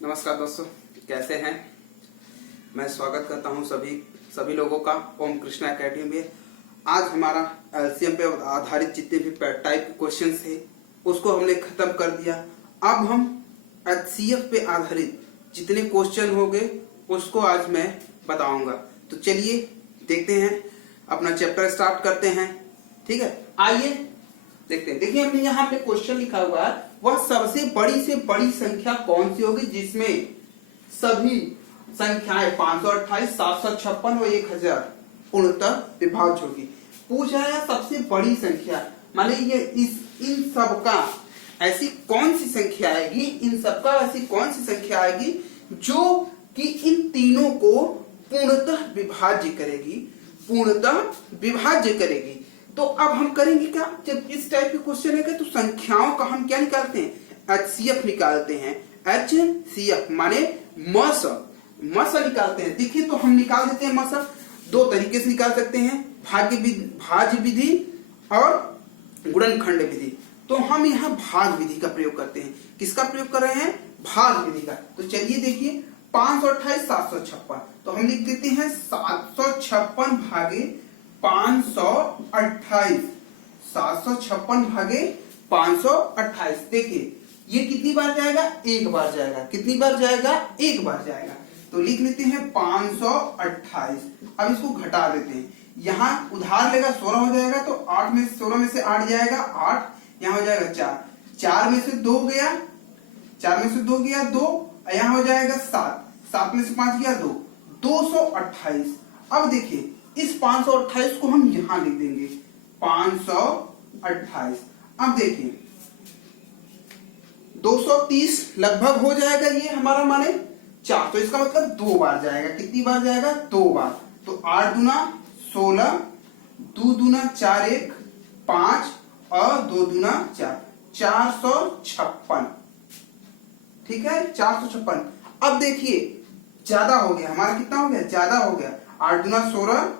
नमस्कार दोस्तों, कैसे हैं। मैं स्वागत करता हूं सभी लोगों का ओम कृष्णा एकेडमी में। आज हमारा एलसीएम पे आधारित जितने भी टाइप के क्वेश्चन थे उसको हमने खत्म कर दिया। अब हम एचसीएफ पे आधारित जितने क्वेश्चन होंगे उसको आज मैं बताऊंगा। तो चलिए देखते हैं, अपना चैप्टर स्टार्ट करते हैं। ठीक है, आइए देखते हैं। देखिए हमने यहाँ पे क्वेश्चन लिखा हुआ है, वह सबसे बड़ी से बड़ी संख्या कौन सी होगी जिसमें सभी संख्याएं 528, 756 और 1000 पूर्णतः विभाज्य होगी। पूछ रहा है सबसे बड़ी संख्या, माने ये इन सब का ऐसी कौन सी संख्या आएगी, इन सब का ऐसी कौन सी संख्या आएगी जो कि इन तीनों को पूर्णतः विभाज्य करेगी, पूर्णतः विभाज्य करेगी। तो अब हम करेंगे क्या, जब इस टाइप के क्वेश्चन है तो संख्याओं का हम क्या निकालते हैं, एचसीएफ निकालते हैं। एचसीएफ माने मस निकालते हैं। देखिए तो हम निकाल देते हैं मस दो तरीके से निकाल सकते हैं, भाज्य विधि और गुणनखंड विधि। तो हम यहाँ भाग विधि का प्रयोग करते हैं। किसका प्रयोग कर रहे हैं, भाग विधि का। तो चलिए देखिए 528, 756, तो हम लिख देते हैं 756 भागे 528, 756 भागे 528। देखिए ये कितनी बार जाएगा, एक बार जाएगा। कितनी बार जाएगा, एक बार जाएगा। तो लिख लेते हैं 528। अब इसको घटा देते हैं, यहाँ उधार लेगा 16 हो जाएगा, तो 8 में 16 में से 8 जाएगा, 8 यहाँ हो जाएगा 4, 4 में से 2 गया, 4 में से 2 गया 2, यहाँ हो जाएगा 7, 7 में से 5 गया 2, 228। अब देखिए इस 528 को हम यहां लिख देंगे 528। अब देखिए 230 लगभग हो जाएगा ये हमारा, माने 4, तो इसका मतलब 2 बार जाएगा। कितनी बार जाएगा, 2 बार। तो 8 दूना 16, 2 दूना 4, 1 5 और 2 दूना 4, 456। ठीक है, 456। अब देखिए ज्यादा हो गया हमारा, कितना हो गया, ज्यादा हो गया। 8 दूना 16,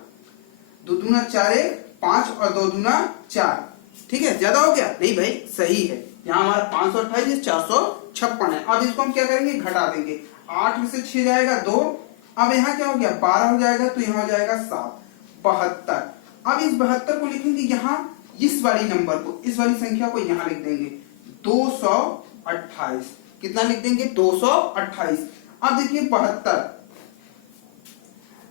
2 दूना 4, 1 5 और 2 दूना 4। ठीक है, ज्यादा हो गया, नहीं भाई सही है। यहाँ हमारा 528 456 है। अब इसको हम क्या करेंगे, घटा देंगे। 8 में से 6 जाएगा 2, अब यहाँ क्या हो गया 12 हो जाएगा, तो यहाँ हो जाएगा 7, 72। अब इस 72 को लिखेंगे यहाँ, इस वाली नंबर को, इस वाली संख्या को यहाँ लिख देंगे 228। कितना लिख देंगे, 228। अब देखिए 72,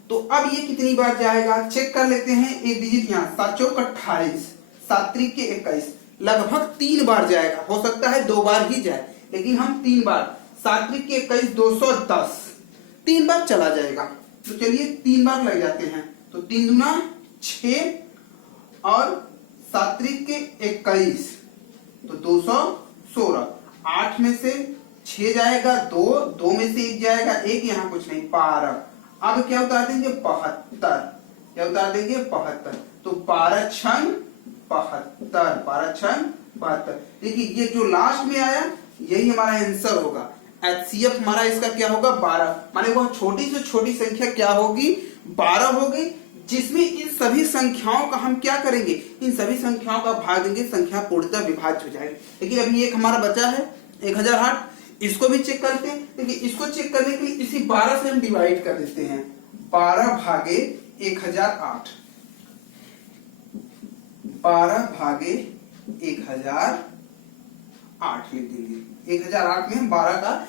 तो अब ये कितनी बार जाएगा चेक कर लेते हैं। एक डिजिट यहाँ, 7 चौक 28, 7 त्रिक 21, लगभग 3 बार जाएगा। हो सकता है 2 बार ही जाए, लेकिन हम 3 बार, 7 त्रिक 21 210, 3 बार चला जाएगा। तो चलिए 3 बार लग जाते हैं, तो 3 दूना 6 और 7 त्रिक 21 तो 216। 8 में से 6 जाएगा 2, 2 में से 1 जाएगा 1, यहाँ कुछ नहीं 12। अब क्या उतार देंगे, 72। क्या उतार देंगे, 72। तो 12 छंग 72, 12 छंग 72। देखिए ये जो लास्ट में आया यही हमारा आंसर होगा। एचसीएफ हमारा इसका क्या होगा, 12। माने वह छोटी से छोटी संख्या क्या होगी, 12 होगी, जिसमें इन सभी संख्याओं का हम क्या करेंगे, इन सभी संख्याओं का भाग देंगे, संख्या पूर्णतः विभाज्य हो जाएगी। लेकिन अभी एक हमारा बचा है 1008, इसको भी चेक करते हैं। देखिए इसको चेक करने के लिए इसी 12 से हम डिवाइड कर देते हैं, 12 भागे 1008, 12 भागे 1008 लिख देंगे। 1008 में हम 12 का,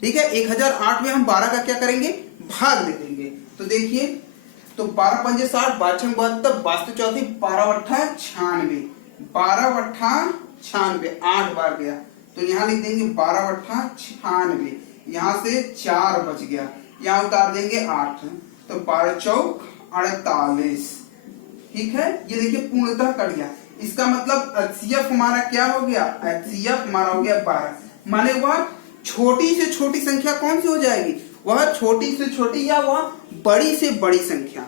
ठीक है, 1008 में हम 12 का क्या करेंगे, भाग दे देंगे। तो देखिए, तो 12 पंजे 60, 12 छंग 72, 62 चौथी, 12 अट्ठा 96, 12 अट्ठा 96, 8 बार गया। तो यहाँ लिख देंगे 12 अट्ठा 96, यहाँ से 4 बच गया, यहाँ उतार देंगे 8, तो 12 चौक 48। ठीक है, ये देखिए पूर्णतः कट गया। इसका मतलब एचसीएफ हमारा क्या हो गया, एचसीएफ हमारा हो गया 12। माने वह छोटी से छोटी संख्या कौन सी हो जाएगी, वह छोटी से छोटी या वह बड़ी से बड़ी संख्या।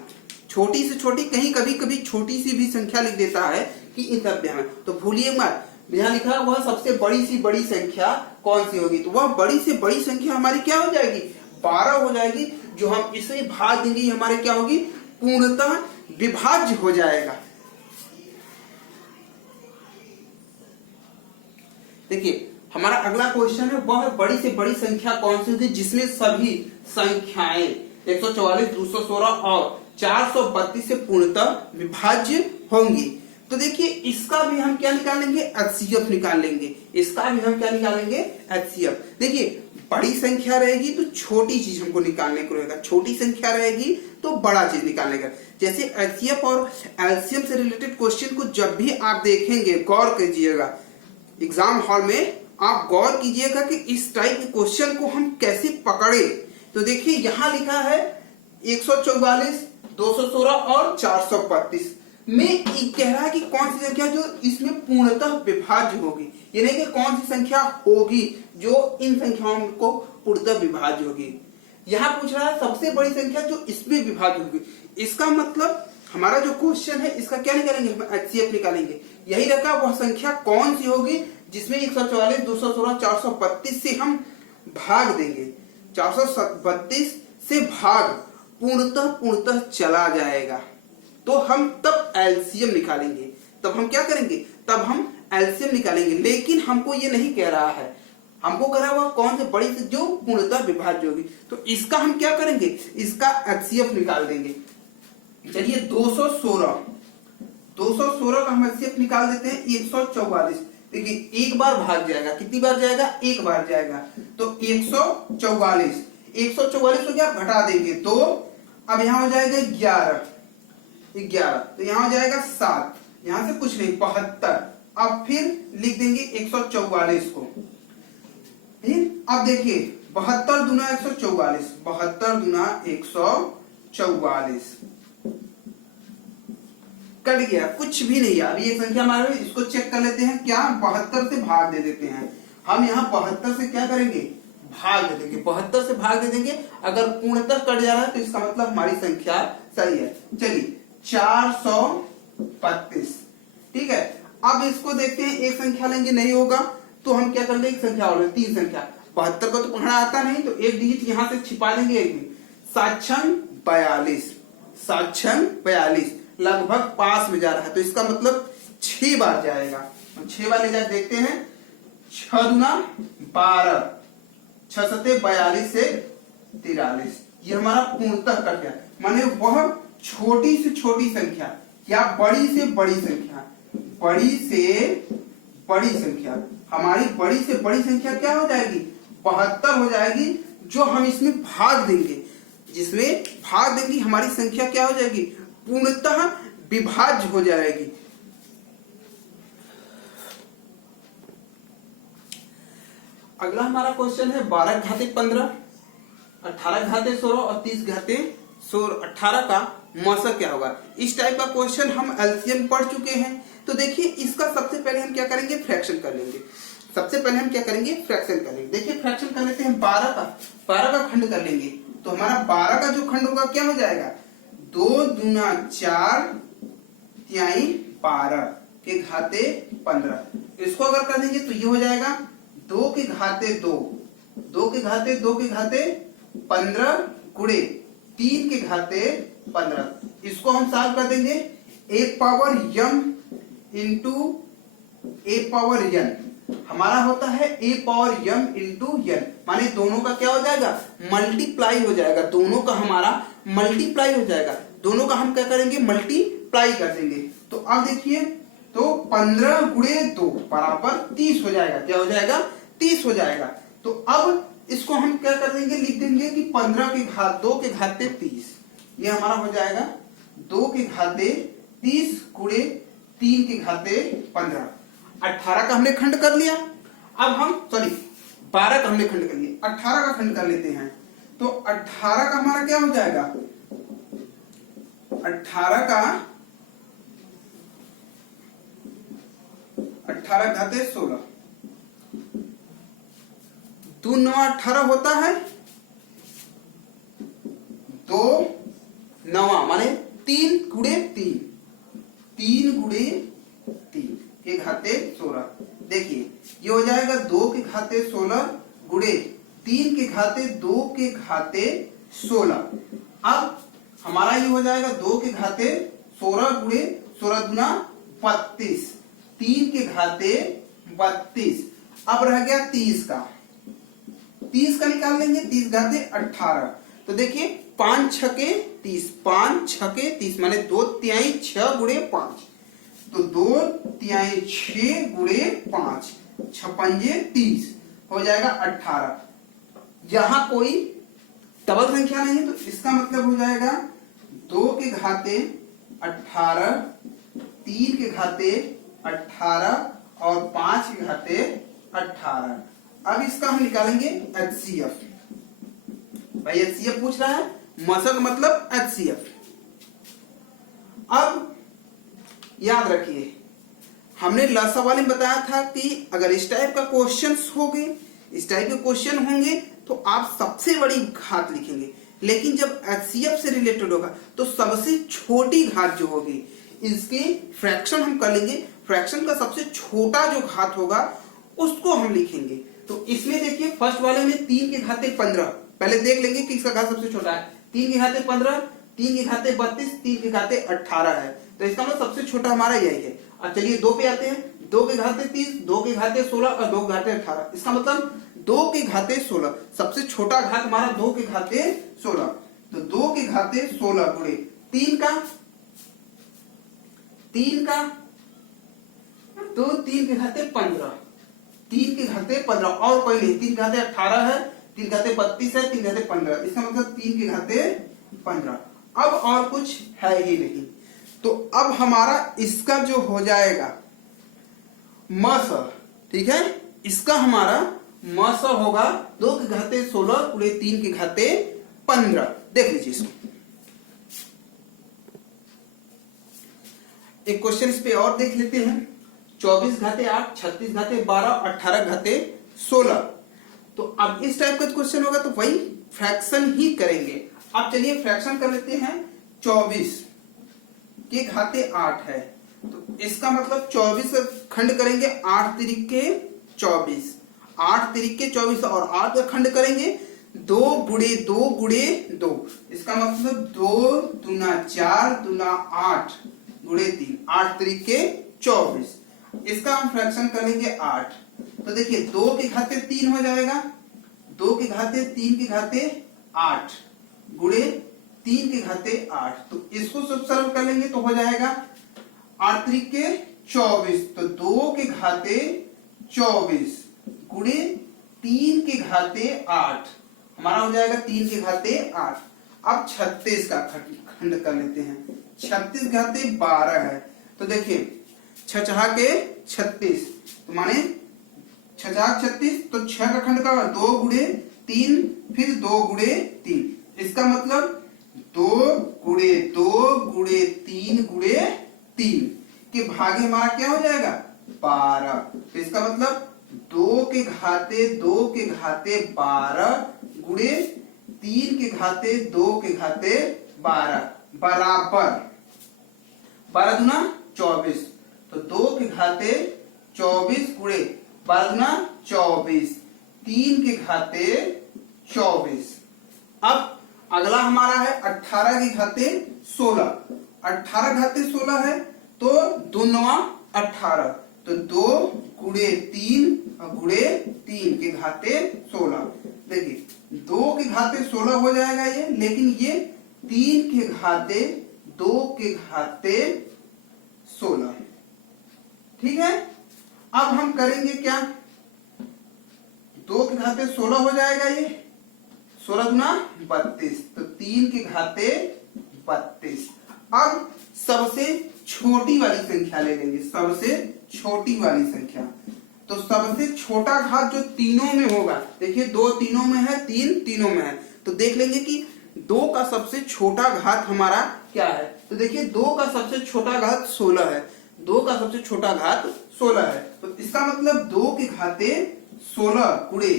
छोटी से छोटी, कहीं कभी कभी छोटी सी भी संख्या लिख देता है कि इंतर्व्य में, तो भूलिए मत। यहाँ लिखा है वह सबसे बड़ी सी बड़ी संख्या कौन सी होगी, तो वह बड़ी से बड़ी संख्या हमारी क्या हो जाएगी, 12 हो जाएगी। जो हम इसे भाग देंगे हमारे क्या होगी, पूर्णतः विभाज्य हो जाएगा। देखिए हमारा अगला क्वेश्चन है वह बड़ी से बड़ी संख्या कौन सी होगी जिसमें सभी संख्याएं 144, 216 और 432 से पूर्णतः विभाज्य होंगी। तो देखिए इसका भी हम क्या निकालेंगे, एचसीएफ निकाल लेंगे। इसका भी हम क्या निकालेंगे, एचसीएफ। देखिए बड़ी संख्या रहेगी तो छोटी चीज हमको निकालने को रहेगा, छोटी संख्या रहेगी तो बड़ा चीज निकालने का। जैसे एचसीएफ और एलसीएम से रिलेटेड क्वेश्चन को जब भी आप देखेंगे गौर कीजिएगा, एग्जाम हॉल में आप गौर कीजिएगा कि इस टाइप के क्वेश्चन को हम कैसे पकड़े। तो देखिए यहां लिखा है 144, 216 और 432 में कह रहा है कि कौन सी संख्या जो इसमें पूर्णतः विभाज्य होगी, ये नहीं कि कौन सी संख्या होगी जो इन संख्याओं को पूर्णतः विभाज्य होगी। यहां पूछ रहा है सबसे बड़ी संख्या जो इसमें विभाज्य होगी। इसका मतलब हमारा जो क्वेश्चन है इसका क्या निकालेंगे, हम एचसीएफ निकालेंगे। यही रखा वह संख्या कौन सी होगी जिसमें 144, 216, 432 से हम भाग देंगे, 432 से भाग पूर्णतः चला जाएगा तो हम तब एलसीएम निकालेंगे। तब हम क्या करेंगे, तब हम एलसीएम निकालेंगे। लेकिन हमको ये नहीं कह रहा है, हमको कह रहा हुआ कौन से बड़ी से जो पूर्णतः विभाज्य होगी। तो इसका हम क्या करेंगे, इसका एचसीएफ निकाल देंगे। चलिए 216 का हम एचसीएफ निकाल देते हैं। 144 देखिए एक बार भाग जाएगा, कितनी बार जाएगा, एक बार जाएगा। तो 144 को क्या घटा देंगे 2, अब यहां हो जाएगा 11, तो यहां हो जाएगा 7, यहां से कुछ नहीं 72। अब फिर लिख देंगे 144 को। अब देखिए 72 दूना 144, 72 दूना 144 कट गया, कुछ भी नहीं। अब ये संख्या हमारे, इसको चेक कर लेते हैं क्या, 72 से भाग दे देते हैं। हम यहाँ 72 से क्या करेंगे, भाग दे देंगे, 72 से भाग दे देंगे। अगर पूर्णतः कट जा रहा है तो इसका मतलब हमारी संख्या सही है। चलिए 432, ठीक है। अब इसको देखते हैं, एक संख्या लेंगे नहीं होगा तो हम क्या कर लेंगे, एक संख्या और 3 संख्या। 72 को तो पढ़ना आता नहीं तो एक डिजिट यहां से छिपा लेंगे, एक भी 742 लगभग पास में जा रहा है तो इसका मतलब 6 बार जाएगा। हम 6 बार ले जाकर देखते हैं। 6 दूना 12, 6 सते 42 से 43, ये हमारा पूर्णतः कट गया। माने वह छोटी से छोटी संख्या या बड़ी से बड़ी संख्या, बड़ी से बड़ी संख्या, हमारी बड़ी से बड़ी संख्या क्या हो जाएगी, 72 हो जाएगी। जो हम इसमें भाग देंगे, जिसमें भाग देंगे हमारी संख्या क्या हो जाएगी, पूर्णतः विभाज्य हो जाएगी। अगला हमारा क्वेश्चन है 12 घाते 15, 18 घाते 16 और 30 घाते 18 का मौसक क्या होगा। इस टाइप का क्वेश्चन हम एलसीएम पढ़ चुके हैं। तो देखिए इसका सबसे पहले हम क्या करेंगे, फ्रैक्शन कर लेंगे। सबसे पहले हम क्या करेंगे, फ्रैक्शन कर लेंगे। देखिए फ्रैक्शन कर लेते हैं, 12 का खंड कर लेंगे तो हमारा 12 का जो खंड होगा क्या हो जाएगा, 2 दूना 4 तिहाई 12 के घाते 15। इसको अगर कर देंगे तो ये हो जाएगा 2 के घाते 2, 2 के घाते 2 के घाते 15 गुणे 3 के घाते 15। इसको हम सॉल्व कर देंगे, एक पावर m इंटू ए पावर n हमारा होता है a power m into n, माने दोनों का क्या हो जाएगा, मल्टीप्लाई हो जाएगा। दोनों का हमारा मल्टीप्लाई हो जाएगा, दोनों का हम क्या करेंगे, मल्टीप्लाई कर देंगे। तो अब देखिए, तो 15 गुणे 2 बराबर 30 हो जाएगा। क्या हो जाएगा, 30 हो जाएगा। तो अब इसको हम क्या कर देंगे, लिख देंगे कि 15 के घात 2 के घाते 30, ये हमारा हो जाएगा 2 के घाते 30 गुणे 3 के घाते 15। 18 का हमने खंड कर लिया। अब हम 12 का हमने खंड कर लिया, 18 का खंड कर लेते हैं। तो 18 का हमारा क्या हो जाएगा, 18 घाते 16, 2 9 18 होता है, 2 9 माने 3 गुणे 3 के घाते 16। देखिए ये हो जाएगा 2 के घाते 16 गुणे 3 के घाते 2 के घाते 16। अब हमारा ये हो जाएगा 2 के घाते 16 गुणे 16 दूना 32, 3 के घाते 32। अब रह गया 30 का, 30 का निकाल लेंगे, 30 घाते 18। तो देखिए 5 छके 30, 5 छके 30 माने 2 तिहाई 6 गुणे 5, तो 2 तिहाई 6 गुणे 5, 6 पंजे 30 हो जाएगा 18। यहां कोई डबल संख्या नहीं है तो इसका मतलब हो जाएगा 2 के घाते 18, 3 के घाते 18 और 5 के घाते 18। अब इसका हम निकालेंगे HCF। भाई HCF पूछ रहा है, मशक मतलब HCF। अब याद रखिए हमने लास्ट सवाल में बताया था कि अगर इस टाइप का क्वेश्चंस होंगे, इस टाइप के क्वेश्चन होंगे तो आप सबसे बड़ी घात लिखेंगे, लेकिन जब HCF से रिलेटेड होगा तो सबसे छोटी घात जो होगी इसके फ्रैक्शन हम कर लेंगे, फ्रैक्शन का सबसे छोटा जो घात होगा उसको हम लिखेंगे। तो इसमें देखिए फर्स्ट वाले में 3 के घाते 15, पहले देख लेंगे कि इसका घात सबसे छोटा है। 3 के घाते 15, 3 के घाते 32, 3 के घाते 18 है, तो इसका मतलब सबसे छोटा हमारा यही है। अब चलिए 2 पे आते हैं, 2 के घाते 30, 2 के घाते 16 और 2 के घाते 18। इसका मतलब 2 के घाते 16, सबसे छोटा घात हमारा 2 के घाते 16। तो 2 के घाते 16 गुणे 3 का तो 3 के घाते 15, 3 के घाते 15 और कोई नहीं, 3 के घाते 18 है, 3 के घाते 32 है, 3 के घाते 15, इसका मतलब 3 के घाते 15। अब और कुछ है ही नहीं, तो अब हमारा इसका जो हो जाएगा मस, ठीक है, इसका हमारा मस होगा 2 के घाते 16 गुणे 3 के घाते 15। देख लीजिए इसको, एक क्वेश्चन इस पे और देख लेते हैं। 24 घाते 8, 36 घाते 12, 18 घाते 16। तो अब इस टाइप का क्वेश्चन होगा तो वही फ्रैक्शन ही करेंगे। अब चलिए फ्रैक्शन कर लेते हैं। 24 के घाते 8 है, तो इसका मतलब 24 खंड करेंगे, 8 तिरिके 24, 8 तिरिके 24 और 8 का खंड करेंगे 2 गुणे 2 गुणे 2, इसका मतलब 2 दूना 4 दूना 8 गुणे 3, 8 तिरिके 24। इसका हम फ्रैक्शन करेंगे 8, तो देखिए 2 के घाते 3 हो जाएगा, 2 के घाते 3 के घाते 8 गुणे 3 के घाते 8, तो इसको सब सरल कर लेंगे तो हो जाएगा 8 तिरिके 24, तो 2 के घाते 24 गुणे 3 के घाते 8, हमारा हो जाएगा 3 के घाते 8। अब 36 का खंड कर लेते हैं। 36 घाते 12 है, तो देखिए 6 के 36, तो माने 6 36, तो 6 का खंड का 2 गुणे 3, फिर 2 गुणे 3, इसका मतलब 2 गुणे 2 गुणे 3 गुणे 3 के भागे हमारा क्या हो जाएगा 12। तो इसका मतलब 2 के घाते 12 गुणे 3 के घाते 2 के घाते 12 बराबर 12 दूना 24, तो 2 के घाते 24 गुणे 12 दूना 24, 3 के घाते 24। अब अगला हमारा है 18 के घाते 16, 18 घाते 16 है तो 2 9 18, तो 2 गुणे 3 गुणे 3 के घाते 16। देखिए 2 के घाते 16 हो जाएगा ये, लेकिन ये 3 के घाते 2 के घाते 16, ठीक है। अब हम करेंगे क्या, 2 के घाते 16 हो जाएगा ये, 16 गुना 32, तो 3 के घाते 32। अब सबसे छोटी वाली संख्या ले लेंगे, सबसे छोटी वाली संख्या, तो सबसे छोटा घात जो तीनों में होगा, देखिए 2 तीनों में है, 3 तीनों में है, तो देख लेंगे कि 2 का सबसे छोटा घात हमारा क्या है। तो देखिए 2 का सबसे छोटा घात 16 है, 2 का सबसे छोटा घात 16 है, तो इसका मतलब 2 के घाते 16 गुणे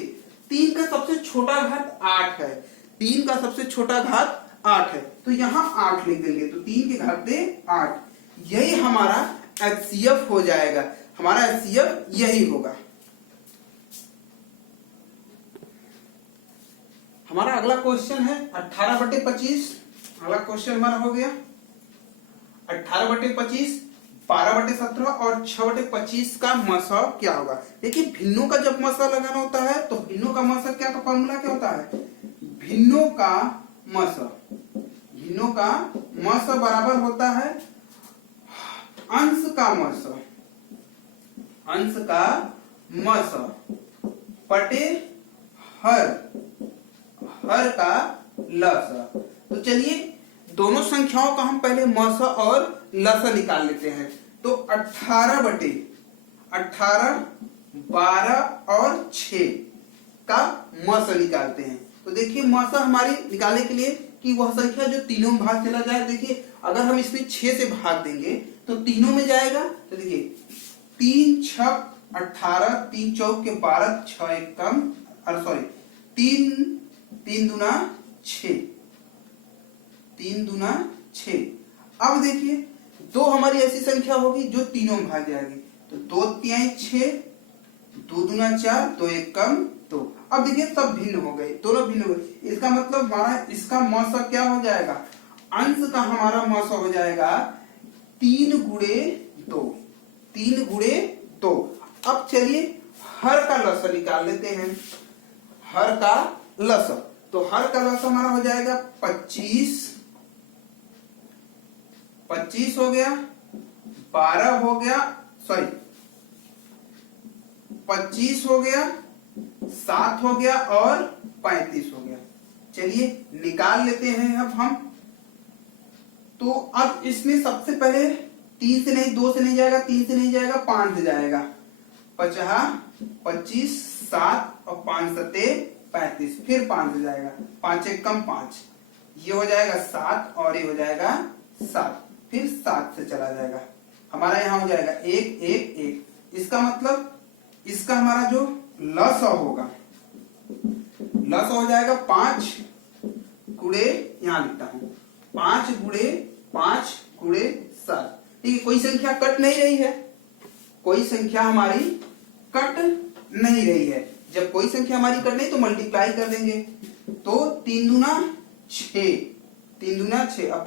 3 का सबसे छोटा घात 8 है, 3 का सबसे छोटा घात 8 है, तो यहां 8 लिख देंगे, तो 3 के घाते 8, यही हमारा HCF हो जाएगा। हमारा HCF यही होगा। हमारा अगला क्वेश्चन है 18/25। अगला क्वेश्चन हमारा हो गया 18/25, 12/17 और 6/25 का मसा क्या होगा। देखिए भिन्नों का जब मसा लगाना होता है तो भिन्नों का मसा क्या का फॉर्मूला क्या होता है, भिन्नों का मसा बराबर होता है अंश का मसा बटे हर का लसा। तो चलिए दोनों संख्याओं का हम पहले मसा और लसा निकाल लेते हैं। तो 18 12 और 6 का मसा निकालते हैं। तो देखिए मसा हमारी निकालने के लिए कि वह संख्या जो तीनों में भाग चला जाए, देखिए अगर हम इसमें 6 से भाग देंगे तो तीनों में जाएगा। तो देखिए 3 6 18, 3 चौक के 12, 6 एक कम, सॉरी 3 दूना 6, 3 दूना 6। अब देखिए दो हमारी ऐसी संख्या होगी जो तीनों में भाग जाएगी। तो 2 तिहाई 6, 2 दूना 4, 2 एक कम 2। अब देखिए सब भिन्न हो गए, दोनों भिन्न हो गए। इसका मतलब हमारा इसका मौसा क्या हो जाएगा, अंश का हमारा मौसा हो जाएगा 3 गुणे 2, 3 गुणे 2। अब चलिए हर का लसा निकाल लेते हैं, हर का लसा। तो हर का लसा हमारा हो जाएगा 25 हो गया, 12 हो गया, सॉरी 25 हो गया, 7 हो गया और 35 हो गया। चलिए निकाल लेते हैं अब हम। तो अब इसमें सबसे पहले 3 से नहीं, 2 से नहीं जाएगा, 3 से नहीं जाएगा, 5 से जाएगा। 25 7 और 5 सते 35, फिर 5 से जाएगा, 5 एक कम 5, ये हो जाएगा 7 और ये हो जाएगा 7, फिर 7 से चला जाएगा। हमारा यहाँ हो जाएगा 1 1 1। इसका मतलब इसका हमारा जो लसा होगा, लसा हो जाएगा 5 गुणे, यहां लिखता हूं 5 गुणे 5 गुणे 7। ठीक है, कोई संख्या कट नहीं रही है, कोई संख्या हमारी कट नहीं रही है। जब कोई संख्या हमारी कट नहीं तो मल्टीप्लाई कर देंगे। तो 3 दूना 6, 3 दूना 6, अब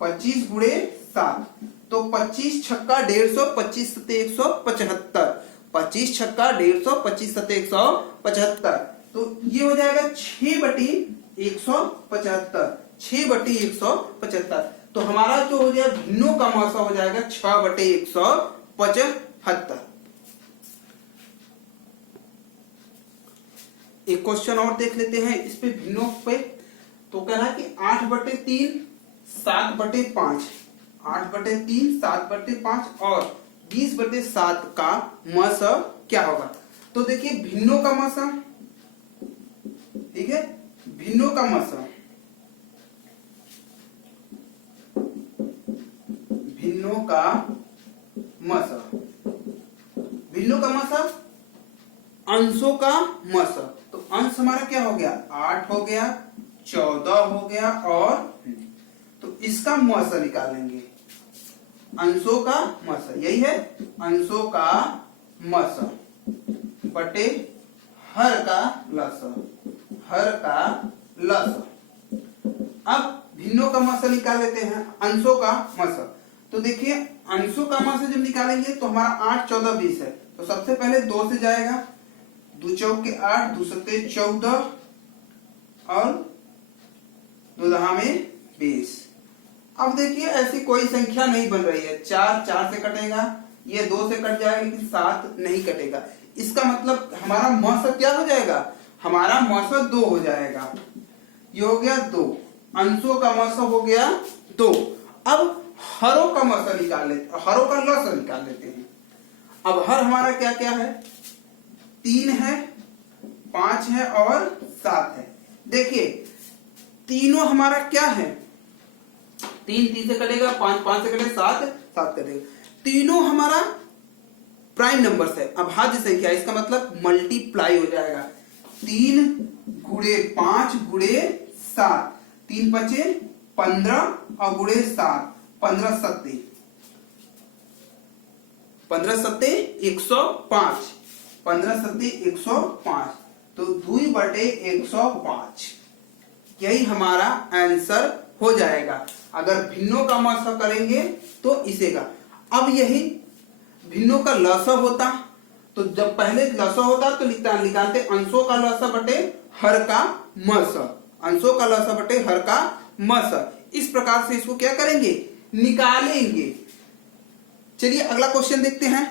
25 गुणे 7। तो 25 छक्का 150, 25 सत्ते 175, 25 छक्का 150, 25 सत्ते 175। तो ये हो जाएगा 6/175, 6/175। तो हमारा जो हो जाएगा भिन्नों का मौसा हो जाएगा 6/175। एक क्वेश्चन और देख लेते हैं इस पे भिन्नों पे। तो कह रहा है कि 8/3 7/5, 8/3 7/5 और 20/7 का मसा क्या होगा। तो देखिए भिन्नों का मसा, ठीक है, भिन्नों का मसा, भिन्नों का मसा अंशों का मसा। तो अंश हमारा क्या हो गया, 8 हो गया, 14 हो गया, और तो इसका मसा निकालेंगे, अंशों का मसा, यही है अंशों का मसा बटे हर का लसा, हर का लसा। अब भिन्नों का मसा निकाल लेते हैं, अंशों का मसा। तो देखिए अंशों का मसा जब निकालेंगे तो हमारा 8 14 20 है। तो सबसे पहले 2 से जाएगा, 2 चौक के 8, 2 सत्ते 14 और 2 दहा में 20। अब देखिए ऐसी कोई संख्या नहीं बन रही है, 4 से कटेगा, ये 2 से कट जाएगा, लेकिन 7 नहीं कटेगा। इसका मतलब हमारा मौसा क्या हो जाएगा, हमारा मौसा 2 हो जाएगा। ये हो गया 2, अंशों का मौसा हो गया 2। अब हरों का मौसा निकाल लेते, हरों का लसा निकाल लेते हैं। अब हर हमारा क्या क्या है, 3 है, 5 है और 7 है। देखिए तीनों हमारा क्या है, 3 से कटेगा, 5 से कटेगा, 7 कटेगा। तीनों हमारा प्राइम नंबर्स है, अभाज्य संख्या। इसका मतलब मल्टीप्लाई हो जाएगा, 3 गुणे 5 गुणे 7, 3 5 15 और गुणे 7, 15 सत्ते 105, 15 सत्ते 105। तो 2/105 यही हमारा आंसर हो जाएगा। अगर भिन्नों का म स करेंगे तो इसे का। अब यही भिन्नों का ल स होता तो जब पहले ल स होता तो निकालते अंशों का ल स बटे हर का म स, अंशों का ल स बटे हर का म स। इस प्रकार से इसको क्या करेंगे, निकालेंगे। चलिए अगला क्वेश्चन देखते हैं।